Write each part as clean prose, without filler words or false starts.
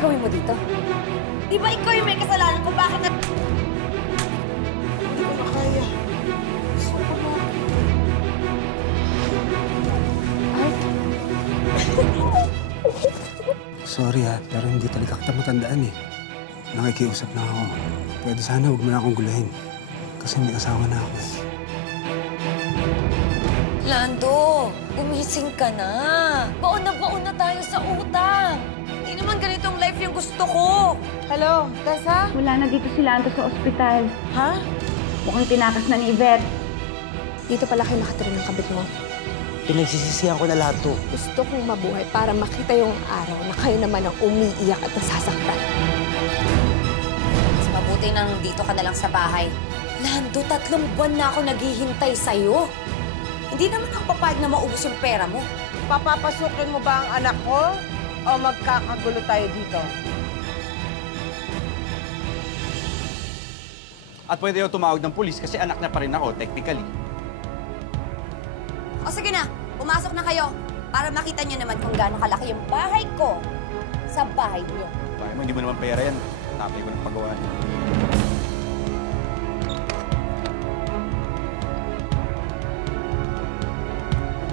gagawin mo dito? Di ba ikaw yung may kasalanan kung bakit na... Hindi ko na kaya. Gusto ko na. Sorry pero hindi talaga kita matandaan eh. Nakikiusap na ako. Pwede sana huwag mo na akong gulahin. Kasi may asawa na ako. Lando, gumising ka na. Baon na tayo sa utang. Hindi naman ganitong life yung gusto ko. Hello, Tessa? Wala na dito si Lando sa ospital. Ha? Mukhang tinakas na ni Yvette. Dito pala kayo nakatira ng kabit mo. Pinagsisisihan ko na lahat to. Gusto kong mabuhay para makita yung araw na kayo naman ang umiiyak at nasasaktan. Mas mabuti nang dito ka na lang sa bahay. Lando, 3 buwan na ako naghihintay sa'yo. Hindi naman ako papayag na maubos yung pera mo. Papapasukin mo ba ang anak ko? O magkakagulo tayo dito? At pwede yung tumawag ng pulis kasi anak na pa rin ako, technically. O sige na, pumasok na kayo para makita nyo naman kung gaano kalaki yung bahay ko sa bahay niyo. Bakit mo, hindi mo naman pera yan. Tapay ko ng pagawa niyo.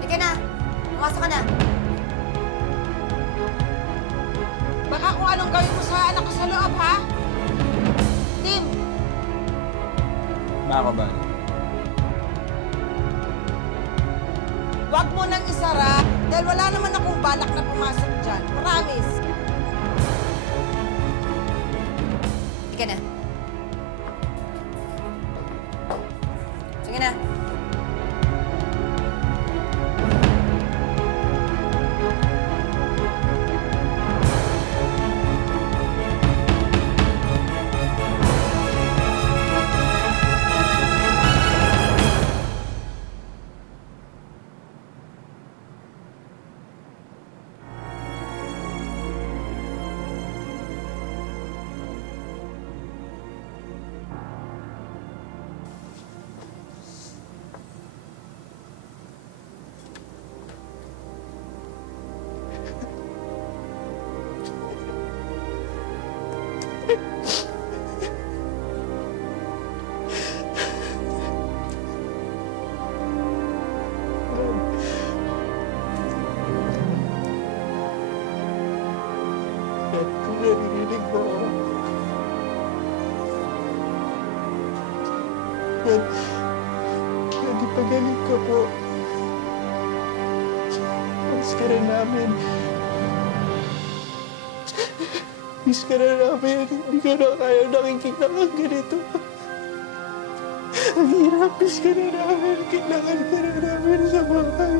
Sige na, pumasok ka na. Baka kung anong gawin mo sa anak ko sa loob, ha? Tim! Makakabahan. Huwag mo nang isara dahil wala naman akong balak na pumasok dyan. Promise. Sige na. Sige na. Kung naririnig mo ako. Pwede pagaling ka po. Miss ka na namin. Miss ka na namin. Hindi ka na kaya nakikita kang ganito. Ang hirap, miss ka na namin. Kailangan ka na namin sa bahay.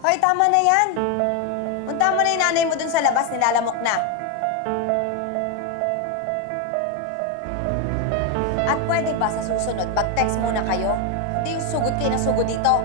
Hoy, tama na yan. Punta mo na yung nanay mo dun sa labas, nilalamok na. At pwede ba sa susunod, mag-text muna kayo? Hindi yung sugod kayo na sugod dito.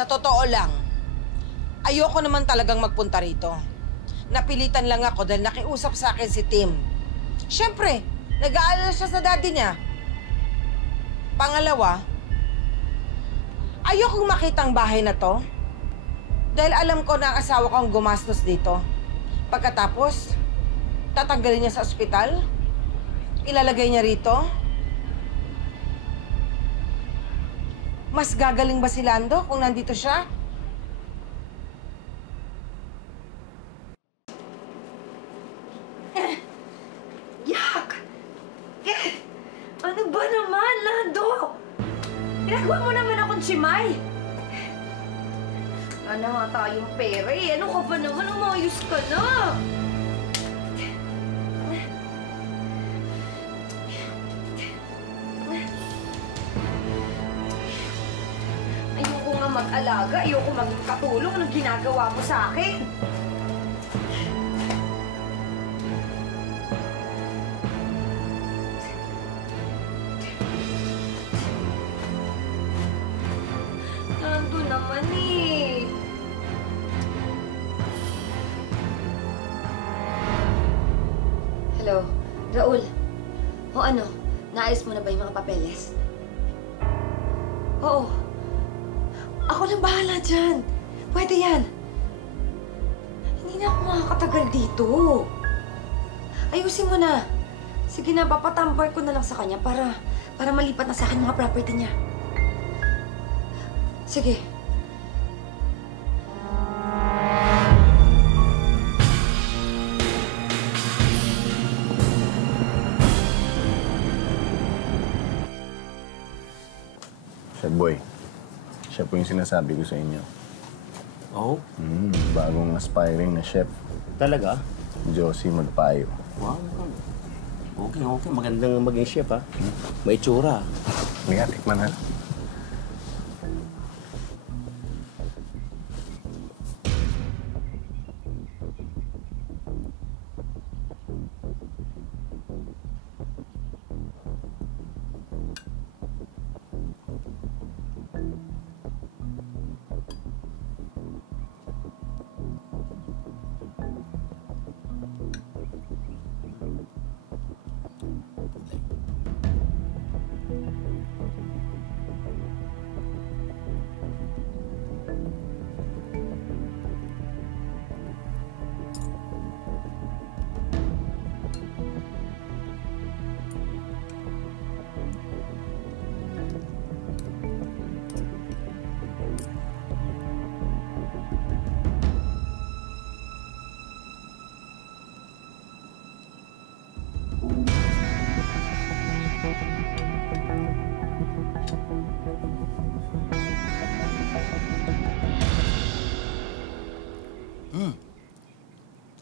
Sa totoo lang, ayoko naman talagang magpunta rito. Napilitan lang ako dahil nakiusap sa akin si Tim. Siyempre, nag-aalala siya sa daddy niya. Pangalawa, ayokong makita ang bahay na to dahil alam ko na ang asawa ko ang gumastos dito. Pagkatapos, tatanggalin niya sa ospital, ilalagay niya rito. Mas gagaling ba si Lando kung nandito siya? Yak! Ano ba naman, Lando? Ginagawa mo naman akong chimay. Wala na nga tayong pera eh. Ano ka ba naman? Umayos ka na. Ayoko nga mag-alaga. Ayoko maging katulong ng ginagawa mo sa akin. Hello? Raul? O ano? Naayos mo na ba yung mga papeles? Oo. Ako na bahala dyan. Pwede yan. Hindi na ako makakatagal dito. Ayusin mo na. Sige na, papatamper ko na lang sa kanya para malipat na sa akin mga property niya. Sige. Chef Boy, siya po yung sinasabi ko sa inyo. Oh? Bagong aspiring na chef, Talaga? Josie Magpayo. Wow. Okay. Magandang maging chef, ha? May tsura. May tikman na.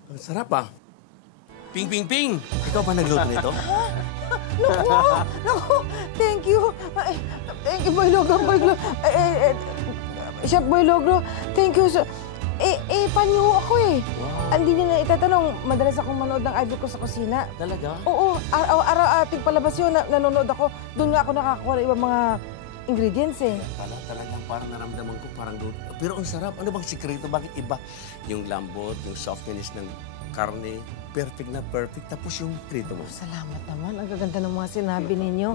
Ang sarap, ah. Ping, ping, ping! Ikaw ba nagluto nito? Naku, thank you. Thank you, Boy Logro. Chef Boy Logro, thank you. Panyo ako eh. Wow. Hindi niyo na itatanong, madalas akong manood ng idol ko sa kusina. Talaga? Oo, araw ating palabas yun, nanonood ako. Doon nga ako nakakuha ng ibang mga ingredients eh. Talagang parang naramdaman ko parang luto. Pero ang sarap. Ano bang sikreto? Bakit iba? Yung lambot, yung softness ng karne, perfect na perfect. Tapos yung prito mo. Salamat naman. Ang gaganda ng mga sinabi ninyo.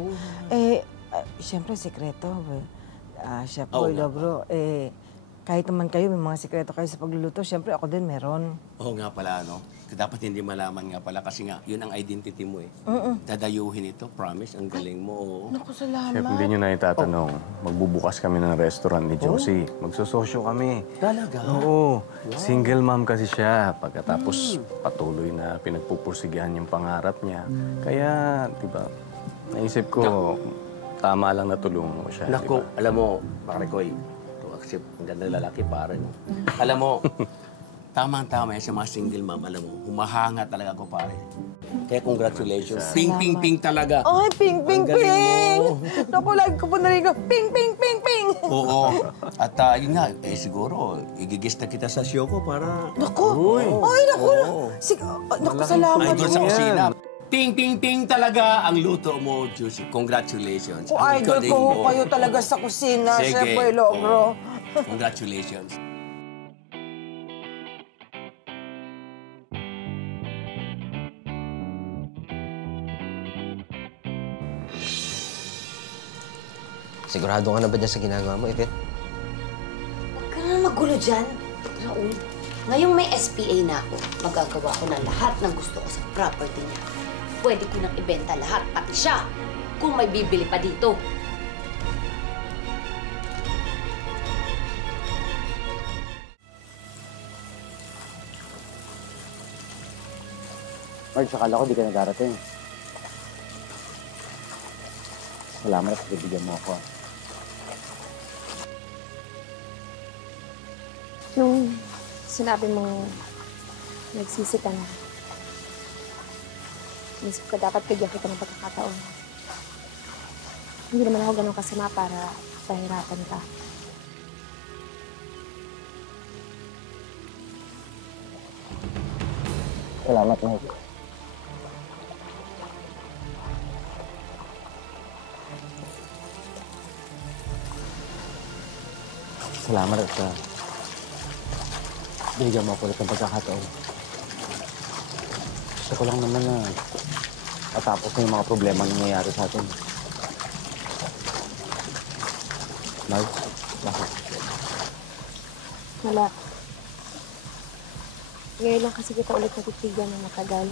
Siyempre, sikreto. Chef Boy Logro, kahit naman kayo, may mga sikreto kayo sa pagluluto, siyempre ako din meron. Oo nga pala, no? Dapat hindi malaman nga pala kasi nga, yun ang identity mo eh. Dadayuhin ito, promise. Ang galing mo, oo. Naku, salamat. Chef, hindi nyo na itatanong. Magbubukas kami ng restaurant ni Josie. Magsososyo kami. Talaga? Oo. Single mom kasi siya. Pagkatapos patuloy na pinagpupursigihan yung pangarap niya. Kaya, di ba, naisip ko, tama lang na tulungan mo siya. Naku, di ba? alam mo, pare ko ang ganda lalaki, pare, no? Alam mo, tamang-tama yan sa mga single mom, alam mo, humahanga talaga ako, pare. Kaya congratulations. Ping, ping, ping talaga. Ay, ping, ping, Ang galing ping! mo. Naku, lagi ko po narinig, ping, ping, ping, ping! Oo. At yun nga, siguro, igigis na kita sa show ko para... Naku! Ay, naku! Naku, salamat. Idol sa kusina. Ting, ting, ting talaga ang luto mo, Juicy. Congratulations. O, Ang idol galing ko mo. kayo talaga sa kusina, Sige. Chef Boy Logro. Congratulations. Sigurado ka na ba dyan sa ginagawa mo, Yvette? Huwag ka na magulo dyan, Raul. Ngayong may SPA na ako, magagawa ko ng lahat ng gusto ko sa property niya. Pwede ko nang ibenta lahat, pati siya, kung may bibili pa dito. Marge, akala ko di ka nagarating. Salamat at bibigyan mo ako. Nung sinabi mong nagsisi ka na, isip ko dapat bigyan kita ng pagkakataon. Hindi naman ako ganun kasama para pahirapan ka. Salamat, Mike. Salamat at binigyan mo ako ulit ng pagkakataon. Gusto ko lang naman na Matapos na yung mga problema na nangyayari sa atin. Mark, bakit? Wala. Ngayon lang kasi kita ulit natitigan ng matagal.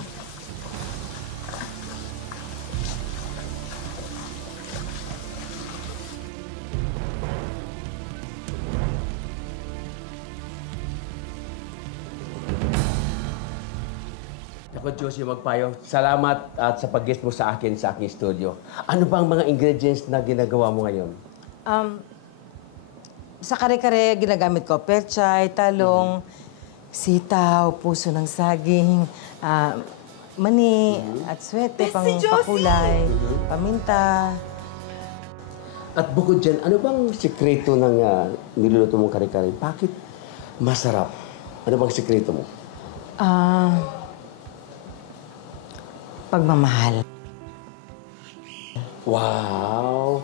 Ako, Josie Magpayo, salamat at sa pag-guest mo sa akin sa aking studio. Ano ba ang mga ingredients na ginagawa mo ngayon? Sa kare-kare, ginagamit ko pechay, talong, sitaw, puso ng saging, mani, at swete, pang pakulay, paminta. At bukod dyan, ano bang sikreto ng niluluto mong kare-kare? Bakit masarap? Ano bang sikreto mo? Pagmamahal. Wow!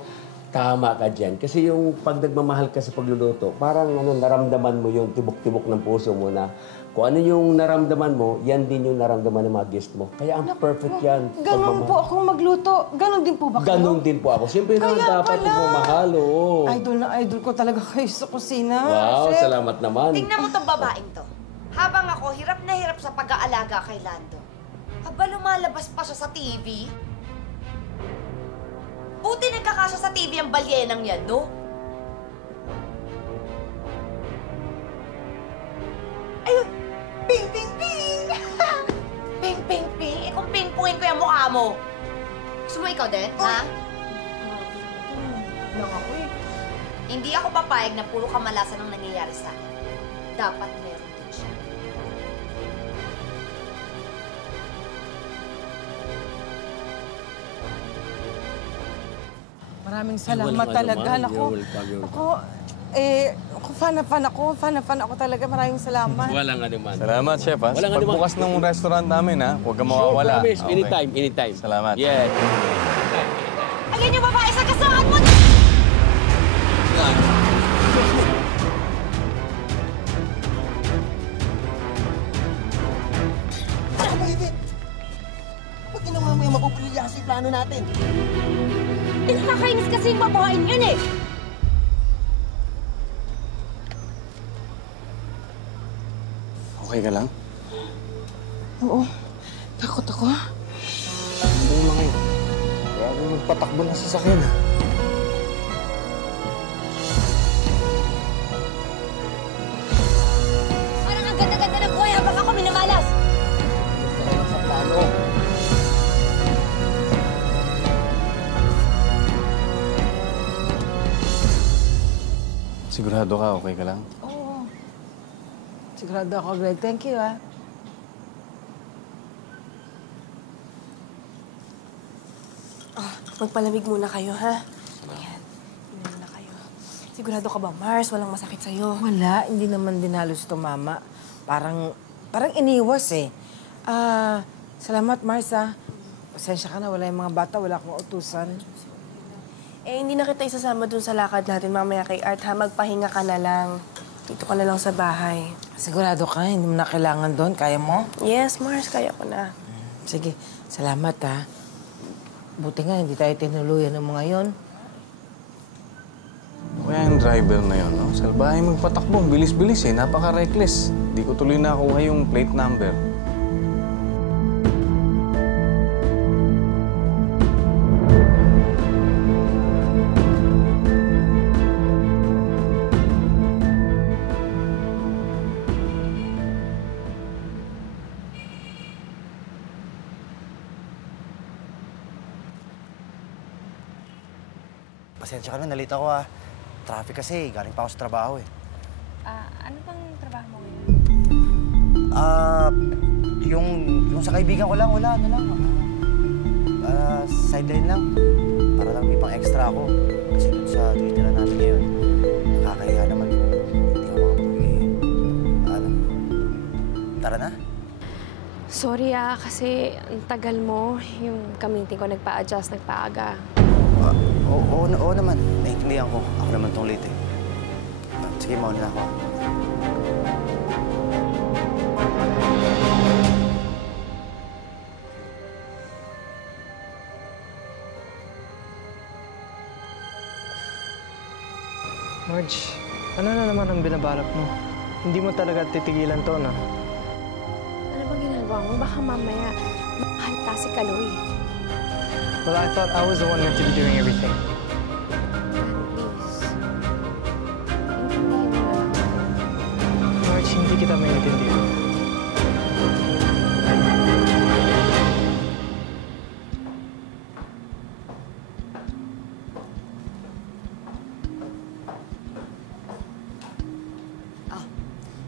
Tama ka dyan. Kasi yung pag nagmamahal ka sa pagluluto, parang naramdaman mo yung tibok-tibok ng puso mo na kung ano yung naramdaman mo, yan din yung naramdaman ng mga guest mo. Kaya ang perfect yan. Ganon po akong magluto. Ganon din po ba kayo? Ganon din po ako. Siyempre naman dapat magmamahal, oo. Idol na idol ko talaga kayo sa kusina. Wow, Chef. salamat naman. Tingnan mo tong babaeng to. Habang ako, hirap na hirap sa pag-aalaga kay Lando. Aba, lumalabas pa siya sa TV. Buti nagkakasya sa TV ang balyenang yan, no? Ayun! Ping, ping, ping! Ping, ping, ping? Eh, kung ping-pungin ko yung mukha mo. Gusto mo ikaw din, ha? Lang ako eh. Hindi ako papayag na puro kamalasan ang nangyayari sa akin. Dapat meron din siya. Maraming salamat talaga. Ako, fan na fan ako talaga. Maraming salamat. Walang anuman. Salamat, Chef. Ha? Walang Sa pagbukas ng restaurant namin, ha? Huwag kang mawawala. Promise. Okay. Anytime, anytime. Salamat. Yes. Alin yung babae sa kasaan mo? Pag ginawa mo yung mapupulilya kasi plano natin. Eh, nakakainis kasi yung babaeng yun eh. Okay ka lang? Oo. Takot ako. Hindi mo ngayon. Kaya mo magpatakbo ng sasakyan, ha? Parang ang ganda-ganda ng buhay habang ako minamalas. Talaga sa plano. Sigurado ka, okay ka lang? Oo. Sigurado ako, Greg. Thank you, ah. Magpalamig muna kayo, ha? Ayan. Muna kayo. Sigurado ka ba, Mars? Walang masakit sa'yo? Wala. Hindi naman din halos tumama. Parang iniwas eh. Salamat, Mars, ah. Pasensya ka na. Wala yung mga bata. Wala akong utusan. Eh, hindi na kita isasama dun sa lakad natin mamaya kay Art, ha? Magpahinga ka na lang. Dito ka na lang sa bahay. Sigurado ka? Hindi mo na kailangan doon? Kaya mo? Yes, Mars. Kaya ko na. Sige. Salamat, ha. Buti nga, hindi tayo tinuluyan ng mga yon. Kaya yung driver na yun, no? Salbahe magpatakbo. Bilis-bilis eh. Napaka-reckless. Di ko tuloy nakuha yung plate number. Pasensya ka na, nalita ko, ha. Traffic kasi, galing pa ako sa trabaho, eh. Ano bang trabaho mo ngayon? Yung sa kaibigan ko lang, wala, ano lang. Sideline lang. Para lang may pang extra ako. Kasi dun sa tinitira namin ngayon, nakakahiya naman kung hindi ako makapagbigay. Tara na. Sorry kasi ang tagal mo. Yung ka-meeting ko nagpa-adjust, nagpaaga. Oo naman. Naiintindihan ko. Ako naman tong late, eh. Sige, mauna na ako. binabalak mo. Hindi mo talaga titigilan to, no? Ano bang ginagawa mo? Baka mamaya mahalata si Kaloy. Well, I thought I was the one meant to be doing everything. Marge, hindi kita maintindihan.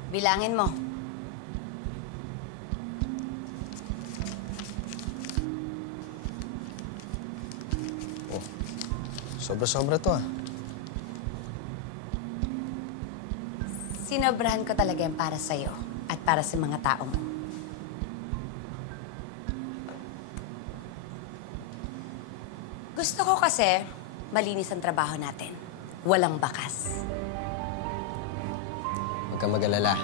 Bilangin mo. Oh, sobra-sobra to ah. Sinobrahan ko talaga yan para sa'yo at para sa mga tao mo. Gusto ko kasi malinis ang trabaho natin. Walang bakas. Huwag kang mag-alala.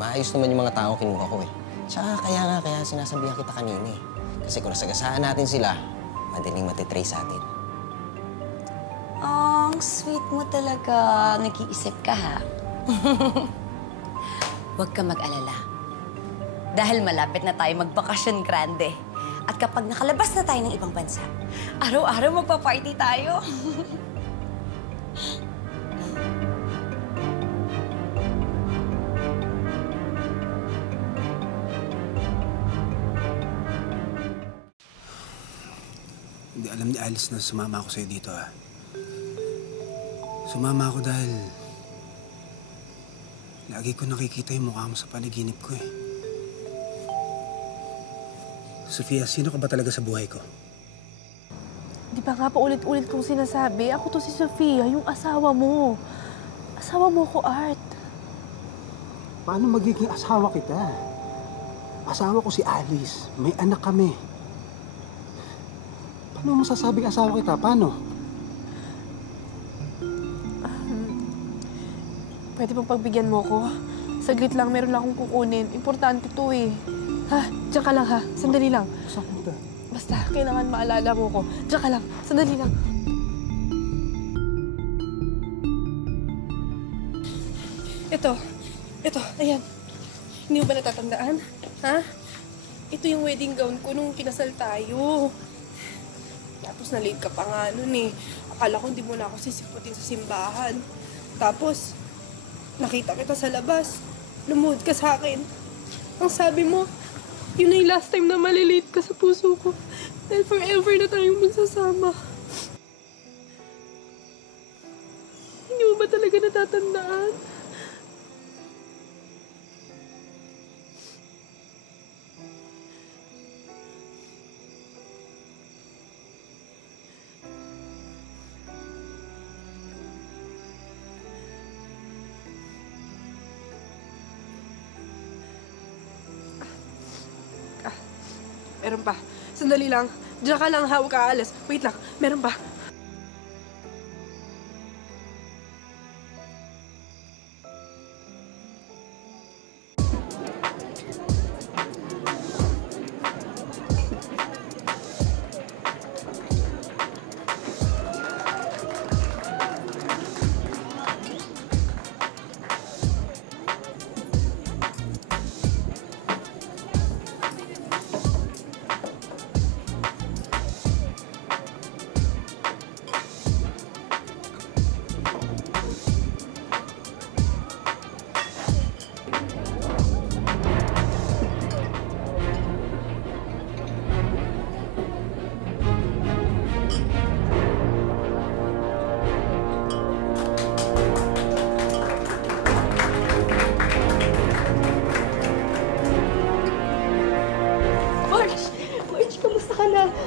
Maayos naman yung mga taong kinuha ko eh. Tsaka kaya sinasabihan kita kanina eh. Kasi kung nasagasaan natin sila, madaling matitrace sa atin. Oh, ang sweet mo talaga. Nag-iisip ka, ha? Huwag ka mag-alala. Dahil malapit na tayo magbakasyon grande. At kapag nakalabas na tayo ng ibang bansa, araw-araw magpa-party tayo. Hindi alam ni Alice na sumama ako sa'yo dito, ha? Sumama ako dahil lagi ko nakikita yung mukha mo sa panaginip ko, eh. Sofia, sino ka ba talaga sa buhay ko? Di ba nga pa ulit-ulit kong sinasabi? Ako to si Sofia, yung asawa mo. Asawa mo ko, Art. Paano magiging asawa kita? Asawa ko si Alice. May anak kami. Paano mo masasabing asawa kita? Paano? Pwede bang pagbigyan mo ko? Saglit lang, meron lang akong kukunin. Importante to eh. Ha? Diyan ka lang ha. Sandali lang. Saan punta? Basta, kailangan maalala mo ko. Diyan ka lang. Sandali lang. Ito. Ayan. Hindi mo ba natatandaan? Ha? Ito yung wedding gown ko nung kinasal tayo. Tapos na-late ka pa nga nun eh. Akala ko hindi mo na ako sisiputin sa simbahan. Tapos, nakita kita sa labas. Lumuhod ka sa akin. Ang sabi mo, yun na yung last time na malilate ka sa puso ko. Dahil forever na tayong magsasama. Hindi mo ba talaga natatandaan? Meron pa. Sandali lang. Diyan ka lang, ha? Huwag ka aalis. Wait lang. Meron pa.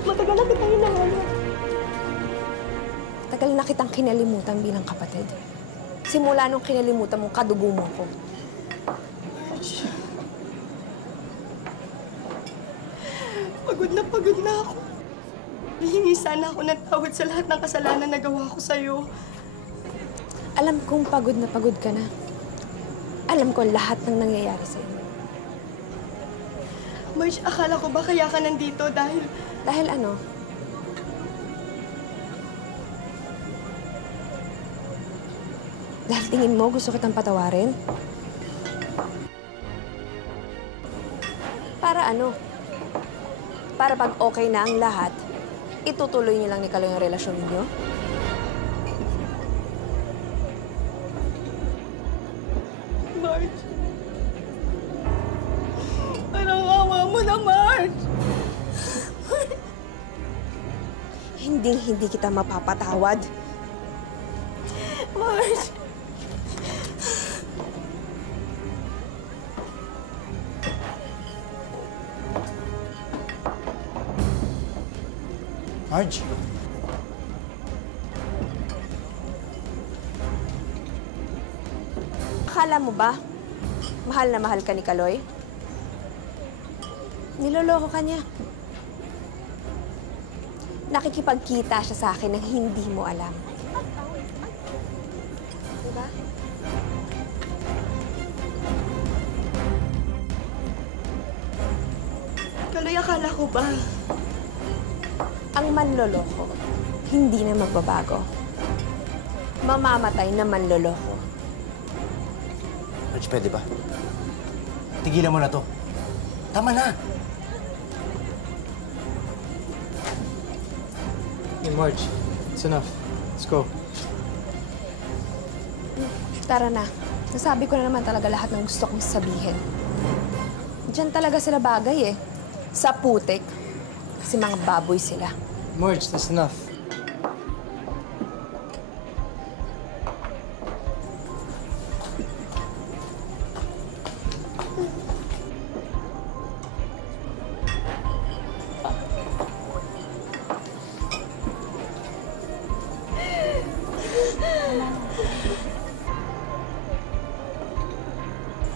Matagal na kitang hinahanap. Tagal na kitang kinalimutan bilang kapatid. Simula nung kinalimutan mong kadugo mo ko. Pagod na ako. Hihingi sana ako ng tawad sa lahat ng kasalanan na gawa ko sa'yo. Alam kong pagod na pagod ka na. Alam ko lahat ng nangyayari sa'yo. Marge, akala ko ba kaya ka nandito dahil... Dahil ano? Dahil tingin mo, gusto kitang patawarin? Para ano? Para pag okay na ang lahat, itutuloy niyo lang ni Kaloy ang relasyon ninyo? Marge! Anong awa mo na, Marge? Hinding-hindi kita mapapatawad. Marge! Marge? Akala mo ba, mahal na mahal ka ni Kaloy? Niloloko ka niya. Nakikipagkita siya sa akin nang hindi mo alam. Diba? Kaloy, akala ko ba? Ang manloloko, hindi na magbabago. Mamamatay na manloloko. Marge, pwede ba? Tigilan mo na to. Tama na! Hey, Marge, it's enough. Let's go. Tara na. Nasabi ko na naman talaga lahat ng gusto kong sabihin. Diyan talaga sila bagay eh. Sa putik. Kasi mga baboy sila. Marge, that's enough.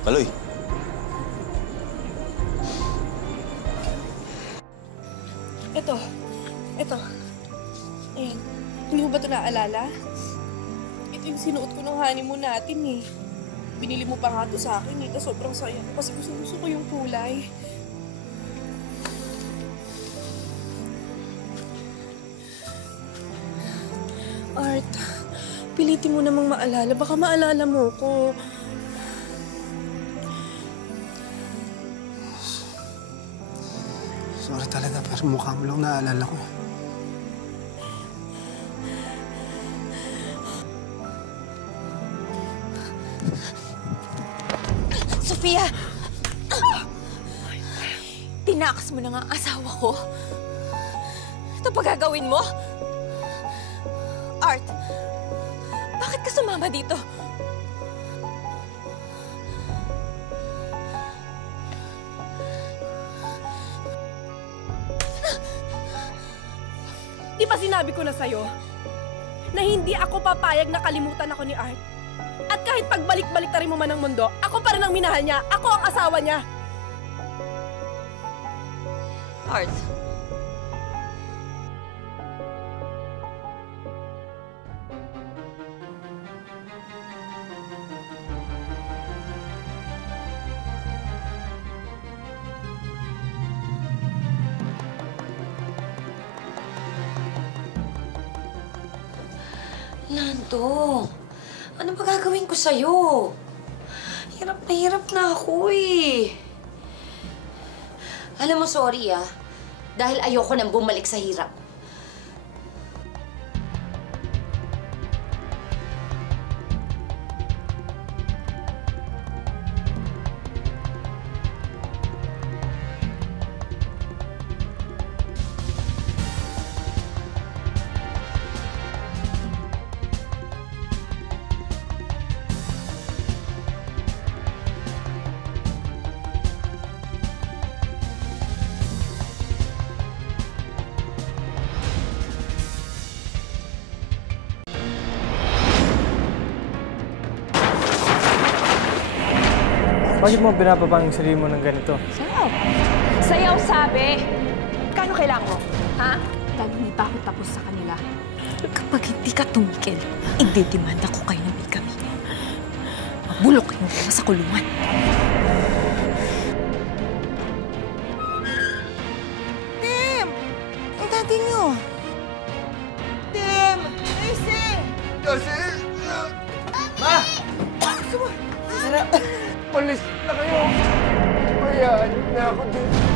Kaloy. Ito. Ayan. Hindi mo ba ito naalala? Ito yung sinuot ko nung honeymoon natin eh. Binili mo pa nga ito sa akin eh. Sobrang saya ko kasi gusto ko yung kulay. Art, pilitin mo namang maalala. Baka maalala mo ko. Sorry talaga, pero mukha mo lang naalala ko. Sofia! Tinakas mo na nga ang asawa ko. Ito pa gagawin mo? Art, bakit ka sumama dito? Di ba sinabi ko na sa'yo na hindi ako papayag na kalimutan ako ni Art? At kahit pagbalik-balik na rin mo man ang mundo, ako pa rin ang minahal niya. Ako ang asawa niya. Art. Nando, ano ba gagawin ko sa'yo? Hirap na ako eh. Alam mo, sorry ah. Dahil ayoko nang bumalik sa hirap. Bakit mo binababa ang sarili mo ng ganito? Sayaw! Sayaw sabi! Kano kailangan mo? Ha? Dahil hindi pa ako tapos sa kanila. Kapag hindi ka tumigil, idedemanda ko kayo ng bigami. Mabulok kayong dalawa sa kulungan. Tim! Ang dati niyo! Tim! Casey! Casey! Ma! Malis na kayo. Hayaan niyo na ako dito.